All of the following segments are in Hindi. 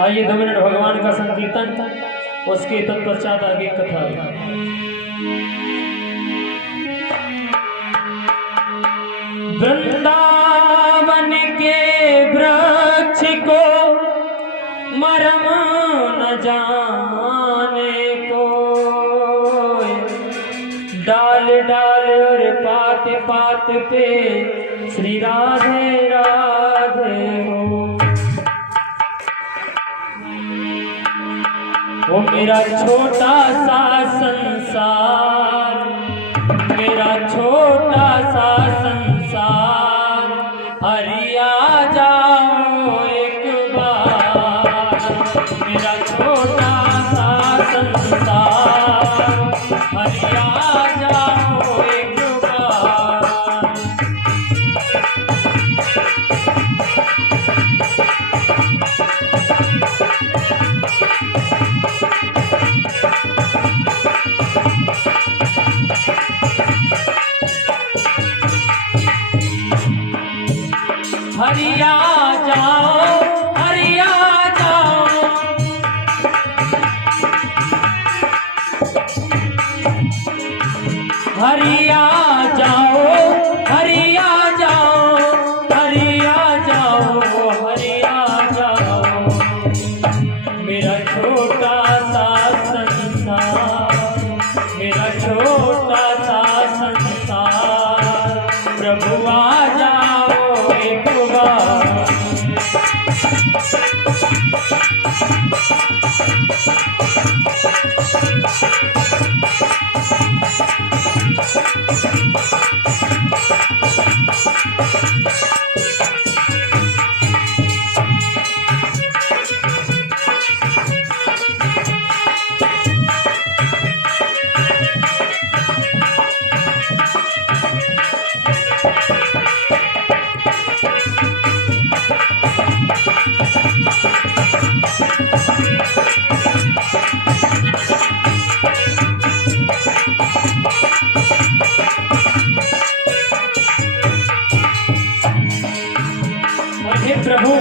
आइए 2 मिनट भगवान का संकीर्तन, उसके तत्पश्चात आगे कथा। वृंदावन के वृक्ष को मरम न जाने को, डाल डाल और पात पात पे श्री राधे राधे हो। वो मेरा छोटा सा संसार, मेरा छोटा सा संसार, हरि आ जाओ एक बार। मेरा छोटा सा संसार, हरि आ जाओ एक बार। हरि आ जाओ, हरि आ जाओ, हरि आ जाओ, हरि आ जाओ, हरि आ जाओ, हरि आ जाओ। मेरा छोटा सा संसार, मेरा छोटा सा संसार, प्रभु आ जाओ एक बार। प्रभु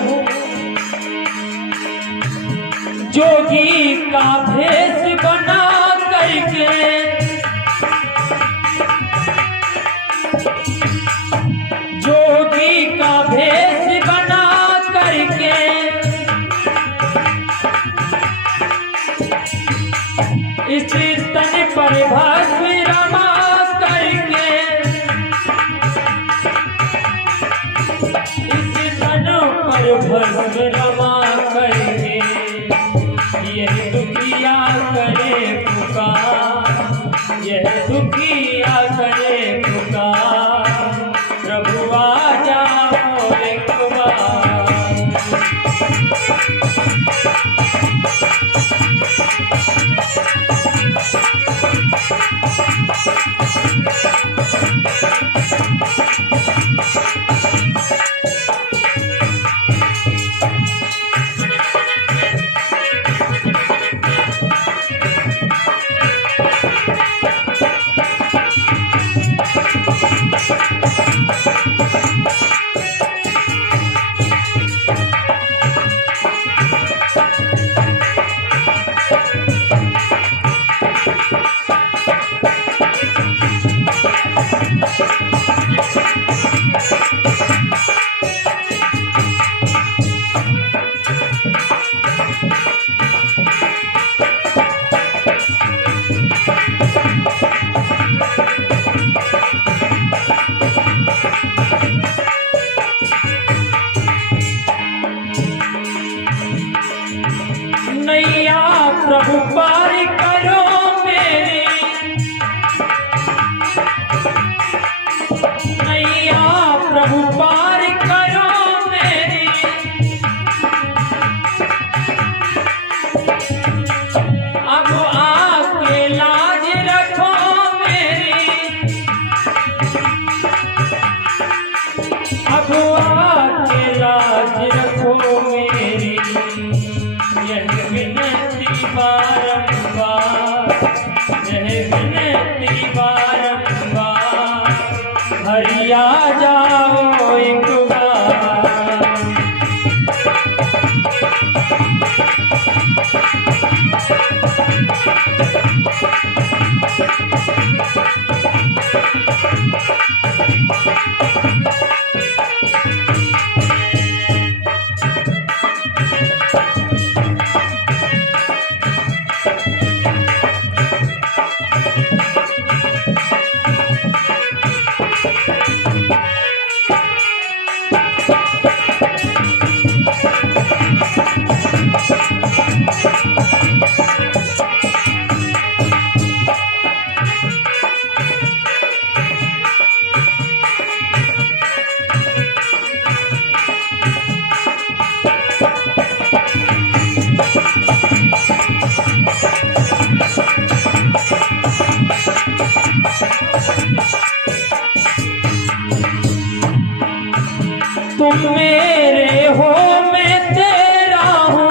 जोगी का भेष बना करके, जोगी का भेष बना करके, इस तन पर भस्म रमा करके, भस्म रमा करके, यह दुखिया करे पुकार, यह दुखिया करे पुकार, प्रभु आ जाओ एक बार। तुम मेरे हो मैं तेरा हूँ,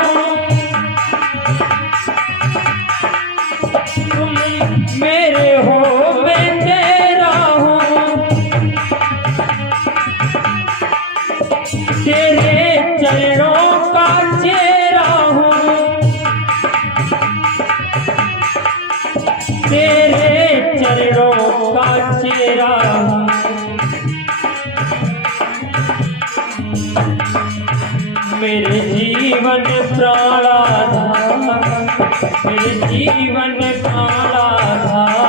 तुम मेरे हो मैं तेरा हूँ, तेरे चरणों का चेहरा हूँ, तेरे चरणों का चेहरा हूँ। मेरे जीवन प्राणाधार, मेरे जीवन प्राणाधार,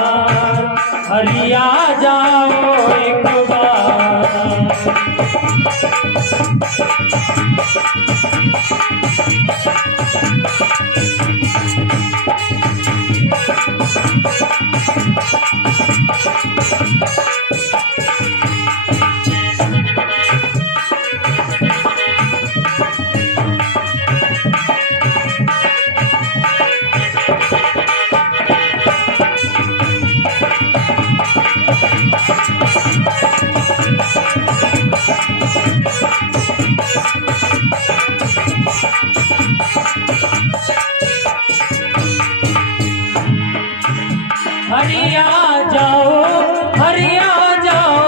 हरि आ जाओ एक बार। हरि आ जाओ, हरि आ जाओ,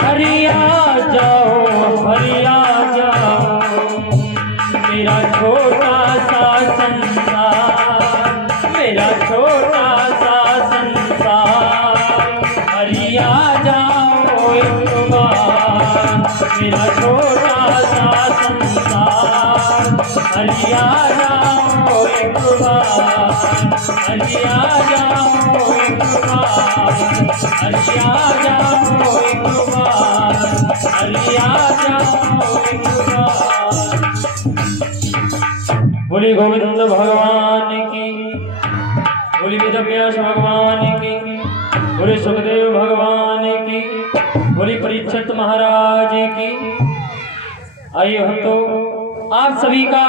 हरि आ जाओ, हरि आ जाओ। मेरा छोटा सा संसार, मेरा छोटा सा संसार, हरि आ जाओ एक बार। मेरा छोटा सा संसार, हरि आ जाओ एक बार, हरि आ जाओ एक बार, हरि आ जाओ एक बार, हरि आ जाओ एक बार। बोली गोविंद भगवान की, बोली वेदव्यास भगवान की, बोली सुखदेव भगवान की, बोली परीक्षित महाराज की। आइए हम तो आप सभी का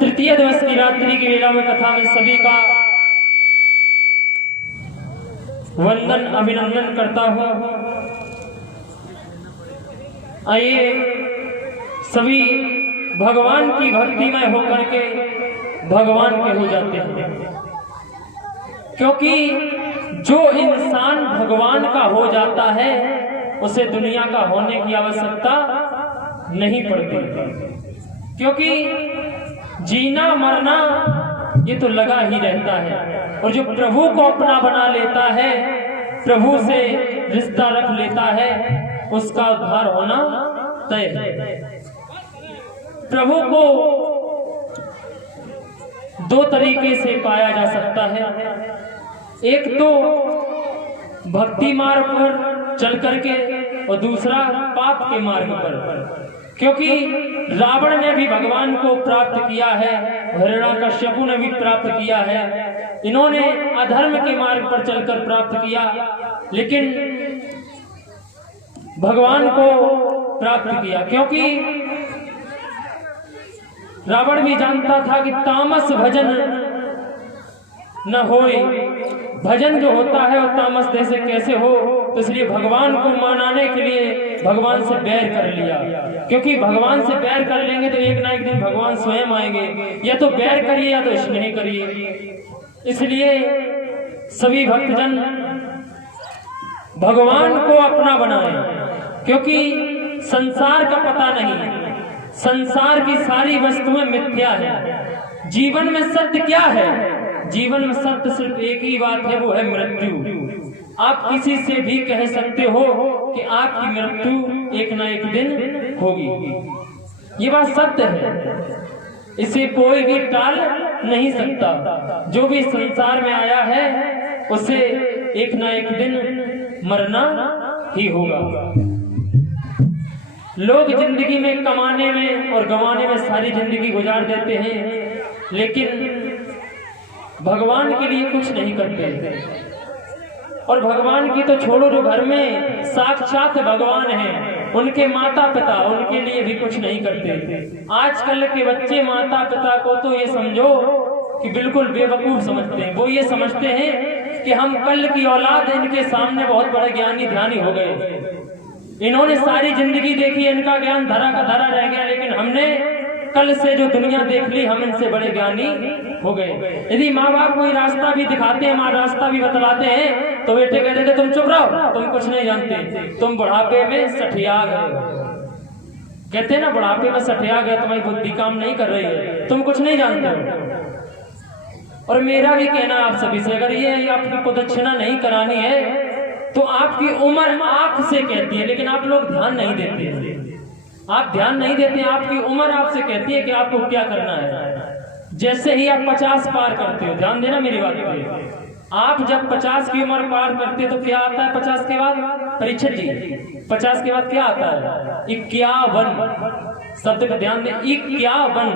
तृतीय दिवस की रात्रि की वेला में कथा में सभी का वंदन अभिनंदन करता हूँ। आइए सभी भगवान की भक्ति में होकर के भगवान के हो जाते हैं, क्योंकि जो इंसान भगवान का हो जाता है उसे दुनिया का होने की आवश्यकता नहीं पड़ती, क्योंकि जीना मरना ये तो लगा ही रहता है। और जो प्रभु को अपना बना लेता है, प्रभु से रिश्ता रख लेता है, उसका उद्धार होना तय है। प्रभु को दो तरीके से पाया जा सकता है, एक तो भक्ति मार्ग पर चल करके और दूसरा पाप के मार्ग पर। क्योंकि रावण ने भी भगवान को प्राप्त किया है, हिरण्यकश्यपु ने भी प्राप्त किया है, इन्होंने अधर्म के मार्ग पर चलकर प्राप्त किया, लेकिन भगवान को प्राप्त किया। क्योंकि रावण भी जानता था कि तामस भजन न होए, भजन जो होता है वो तामस जैसे कैसे हो, तो इसलिए भगवान को मनाने के लिए भगवान से बैर कर लिया। क्योंकि भगवान से बैर कर लेंगे तो एक ना एक दिन भगवान स्वयं आएंगे, या तो बैर करिए या तो स्नेह करिए। इसलिए सभी भक्तजन भगवान को अपना बनाए, क्योंकि संसार का पता नहीं, संसार की सारी वस्तुएं मिथ्या है। जीवन में सत्य क्या है? जीवन में सत्य सिर्फ एक ही बात है, वो है मृत्यु। आप किसी से भी कह सकते हो कि आपकी मृत्यु एक ना एक दिन होगी, ये बात सत्य है, इसे कोई भी टाल नहीं सकता। जो भी संसार में आया है उसे एक ना एक दिन मरना ही होगा। लोग जिंदगी में कमाने में और गंवाने में सारी जिंदगी गुजार देते हैं, लेकिन भगवान के लिए कुछ नहीं करते। और भगवान की तो छोड़ो, जो घर में साक्षात भगवान हैं, उनके माता पिता उनके लिए भी कुछ नहीं करते। आजकल के बच्चे माता पिता को तो ये समझो कि बिल्कुल बेवकूफ समझते हैं। वो ये समझते हैं कि हम कल की औलाद, इनके सामने बहुत बड़े ज्ञानी ध्यानी हो गए। इन्होंने सारी जिंदगी देखी, इनका ज्ञान धरा का धरा रह गया, लेकिन हमने कल से जो दुनिया देख ली, हम इनसे बड़े ज्ञानी हो गए। यदि माँ बाप कोई रास्ता भी दिखाते हैं, माँ रास्ता भी बतलाते हैं, तो बेटे कहते थे तुम चुप रहो, तुम कुछ नहीं जानते, तुम बुढ़ापे में सठिया गए। कहते हैं ना, बुढ़ापे में सठिया गए, तुम्हारी बुद्धि काम नहीं कर रही है, तुम कुछ नहीं जानते हो। और मेरा भी कहना आप सभी से, अगर ये आपकी प्रदक्षिणा नहीं करानी है तो आपकी उम्र आपसे कहती है, लेकिन आप लोग ध्यान नहीं देते। आप ध्यान नहीं देते, आपकी उम्र आपसे कहती है कि आपको क्या करना है। जैसे ही आप 50 पार करते हो, ध्यान देना मेरी बात पे, आप जब 50 की उम्र पार करते हो तो क्या आता है 50 के बाद? परीक्षित जी, 50 के बाद क्या आता है? 51 शब्द पे ध्यान दे, 51।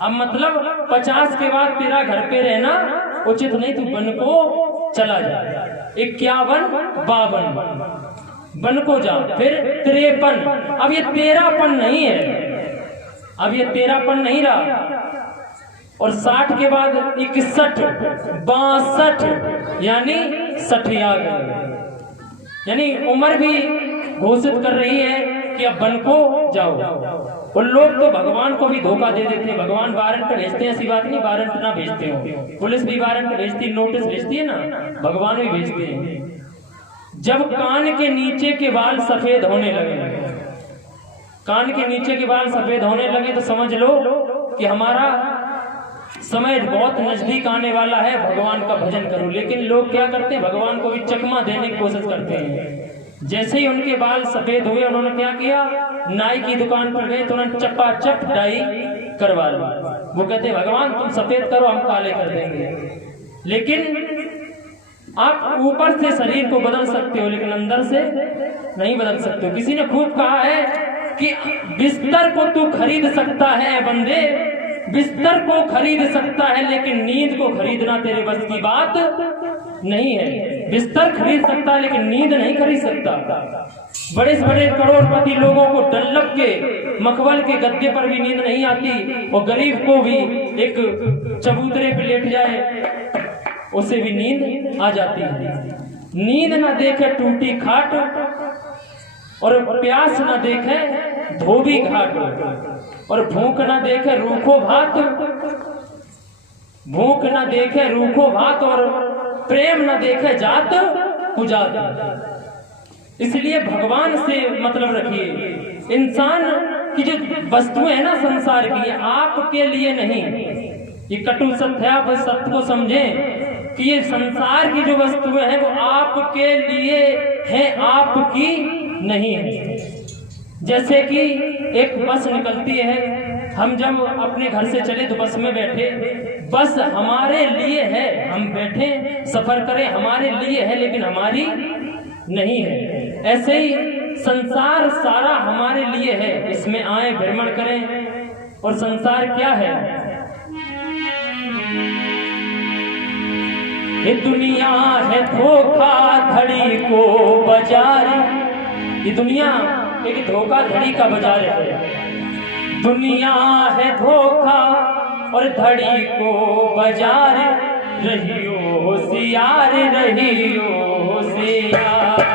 अब मतलब 50 के बाद तेरा घर पे रहना उचित नहीं, तू वन को चला जा। 51, 52 वन को जा, फिर 53। अब ये 13पन नहीं है, अब ये 13पन नहीं रहा। और 60 के बाद 61, 62 यानी 60 आ गए। यानी उम्र भी घोषित कर रही है कि अब वन को जाओ। और लोग तो भगवान को भी धोखा दे देते हैं। भगवान वारंट भेजते हैं, ऐसी बात नहीं वारंट ना भेजते हो, पुलिस भी वारंट भेजती, नोटिस भेजती है ना, भगवान भी भेजते हैं। जब कान के नीचे के बाल सफेद होने लगे, कान के नीचे के बाल सफेद होने लगे, तो समझ लो कि हमारा समय बहुत नजदीक आने वाला है, भगवान का भजन करो। लेकिन लोग क्या करते हैं, भगवान को भी चकमा देने की कोशिश करते हैं। जैसे ही उनके बाल सफेद हुए, उन्होंने क्या किया, नाई की दुकान पर गए, तुरंत चपाचप डाई करवा लो। वो कहते भगवान तुम सफेद करो, हम काले कर देंगे। लेकिन आप ऊपर से शरीर को बदल सकते हो, लेकिन अंदर से नहीं बदल सकते हो। किसी ने खूब कहा है कि बिस्तर को तू खरीद सकता है बंदे, बिस्तर को खरीद सकता है, लेकिन नींद को खरीदना तेरे बस की बात नहीं है। बिस्तर खरीद सकता है, लेकिन नींद नहीं खरीद सकता। बड़े से बड़े करोड़पति लोगों को डल्लक के मखमल के गद्दे पर भी नींद नहीं आती, और गरीब को भी एक चबूतरे पे लेट जाए उसे भी नींद आ जाती है। नींद ना देखे टूटी खाट, और प्यास ना देखे धोबी घाट, और भूख ना देखे रूखो भात, भूख ना देखे रूखो भात, और प्रेम ना देखे जात कुजात। इसलिए भगवान से मतलब रखिए। इंसान की जो वस्तुएं है ना संसार की, ये आपके लिए नहीं, ये कटु सत्य है। आप सत्य को समझें कि ये संसार की जो वस्तुएं हैं वो आपके लिए है, आपकी नहीं है। जैसे कि एक बस निकलती है, हम जब अपने घर से चले तो बस में बैठे, बस हमारे लिए है, हम बैठे सफर करें हमारे लिए है, लेकिन हमारी नहीं है। ऐसे ही संसार सारा हमारे लिए है, इसमें आए भ्रमण करें। और संसार क्या है? ये दुनिया है धोखा धड़ी को बाजार, ये दुनिया एक धोखा धड़ी का बाजार है। दुनिया है धोखा और धड़ी को बाजार, रहियो होशियार, रहियो होशियार।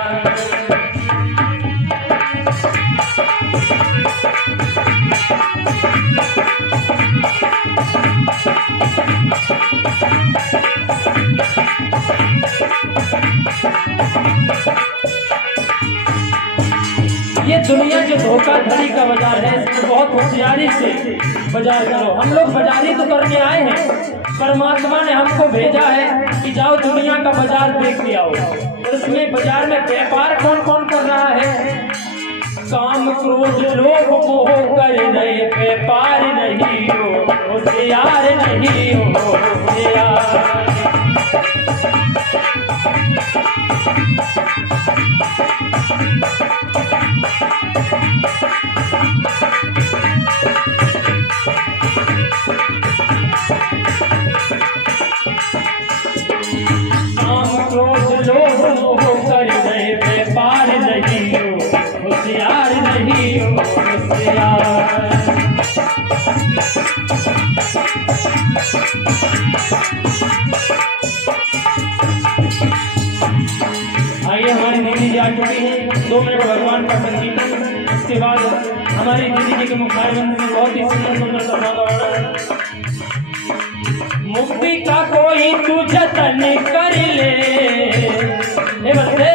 ये दुनिया जो धोखाधड़ी का बाजार है, इसको बहुत होशियारी से बाजार करो। हम लोग बाजारी तो करने आए हैं, परमात्मा ने हमको भेजा है कि जाओ दुनिया का बाजार देख के आओ। तो इसमें बाजार में व्यापार कौन कौन कर रहा है? काम क्रोध लोभ मोह कर रहे व्यापार नहीं हो, होशियार नहीं हो, होशियार। काम क्रोध लोभ मोह कर गए व्यापार नहीं हो, होशियार नहीं हो होशियार। आइए हमारी दीदी जी आ चुकी है, 2 मिनट भगवान का संकीर्तन, इसके बाद हमारी दीदी जी के मुखारबंद में बहुत ही सुंदर सुंदर सपना का वर्णन। मुक्ति का कोई तू जतन कर ले, बच्चे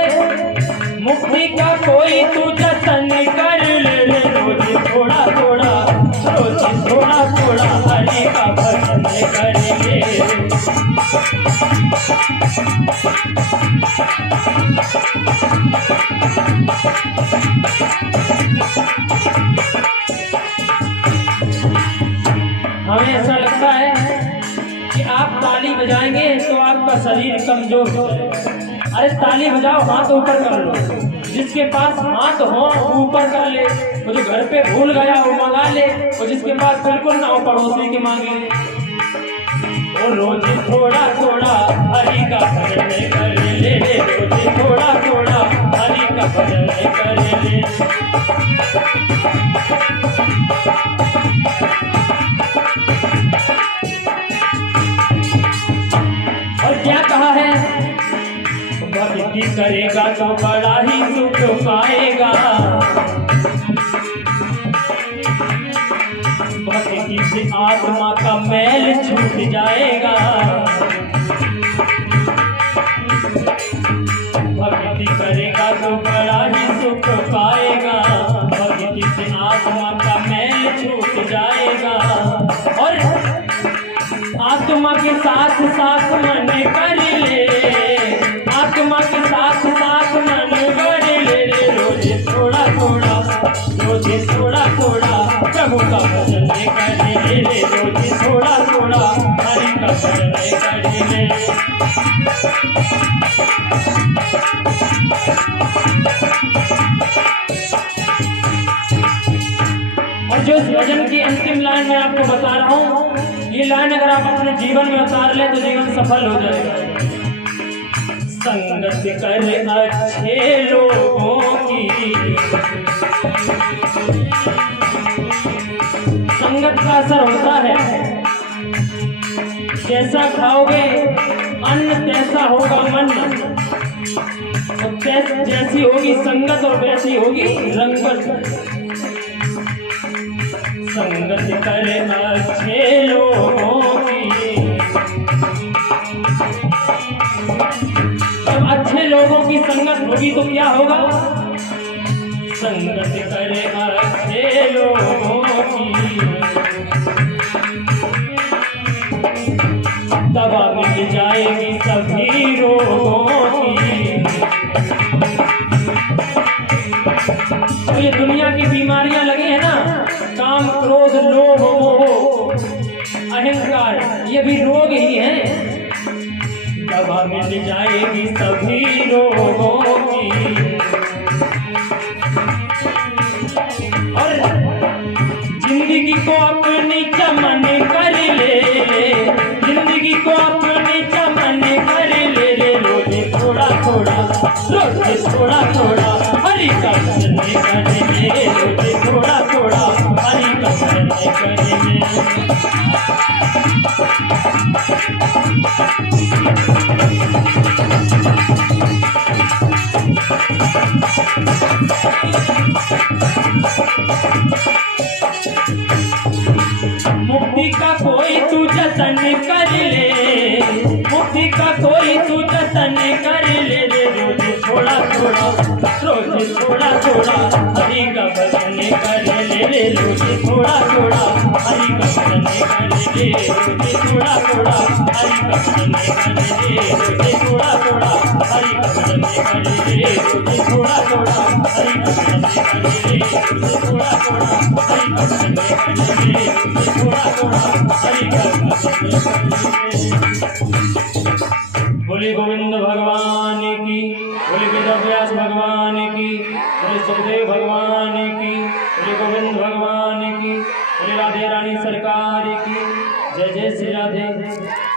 मुक्ति का कोई तू जतन कर ले, रोज थोड़ा थोड़ा रोज थोड़ा थोड़ा हरि का भजन कर ले। हमें ऐसा लगता है कि आप ताली बजाएंगे तो आपका शरीर कमजोर हो जाएगा। अरे ताली बजाओ, हाथ ऊपर कर लो, जिसके पास हाथ हो ऊपर कर ले, वो जो घर पे भूल गया वो मंगा ले, और जिसके पास बिल्कुल ना हो पड़ोसी के मांग ले। और रोज थोड़ा थोड़ा हरि का भजन कर ले, रोज थोड़ा थोड़ा हरि का भजन कर ले। और क्या कहा है, भक्ति करेगा तो बड़ा ही सुख पाएगा, भक्ति से आत्मा का मैल छूट जाएगा, भक्ति करेगा तो बड़ा ही सुख पाएगा, भक्ति से आत्मा का मैल छूट जाएगा। और आत्मा के साथ साथ मन कर ले, आत्मा के साथ साथ मन कर ले, रोज थोड़ा थोड़ा रोज थोड़ा थोड़ा प्रभु का भजन कर ले, रोज थोड़ा थोड़ा हरि का भजन कर ले। और जो इस भजन की अंतिम लाइन मैं आपको बता रहा हूँ, ये लाइन अगर आप अपने जीवन में उतार ले तो जीवन सफल हो जाएगा। संगत कर अच्छे लोगों की, संगत का असर होता है, जैसा खाओगे अन्न तैसा होगा मन, जैसी होगी संगत और वैसी होगी रंगत। संगत कर अच्छे लोगों की, जब अच्छे लोगों की संगत होगी तो क्या होगा, संगत कर अच्छे लोगों की, दवा मिल जाएगी सभी रोगों की। तो ये दुनिया की बीमारियां लगी है ना, काम क्रोध लोभ मोह अहंकार, ये भी रोग ही हैं। दवा मिल जाएगी सभी रोगों की। और जिंदगी को अपनी चमन कर ले, जिंदगी को अपनी चमन कर ले, रोज थोड़ा थोड़ा रोज थोड़ा थोड़ा हरि का भजन कर ले, रोज थोड़ा थोड़ा हरि का भजन कर ले। मुक्ति का कोई तू जतन कर ले, मुक्ति का कोई तू जतन कर ले, रोज थोड़ा थोड़ा रोज थोड़ा थोड़ा हरि का भजन कर ले, रोज थोड़ा थोड़ा हरि का भजन कर ले, रोज थोड़ा थोड़ा हरि का भजन कर ले, रोज थोड़ा थोड़ा हरि का भजन कर ले, रोज थोड़ा थोड़ा हरि का भजन कर ले, रोज थोड़ा थोड़ा हरि का भजन कर ले, थोड़ा थोड़ा हरि का भजन कर ले। बोले गोविंद भगवान की, बोले वेदव्यास भगवान। भगवान की, बोले सुखदेव भगवान की, बोले गोविंद भगवान की, बोले राधे रानी सरकार की। जय जय श्री राधे।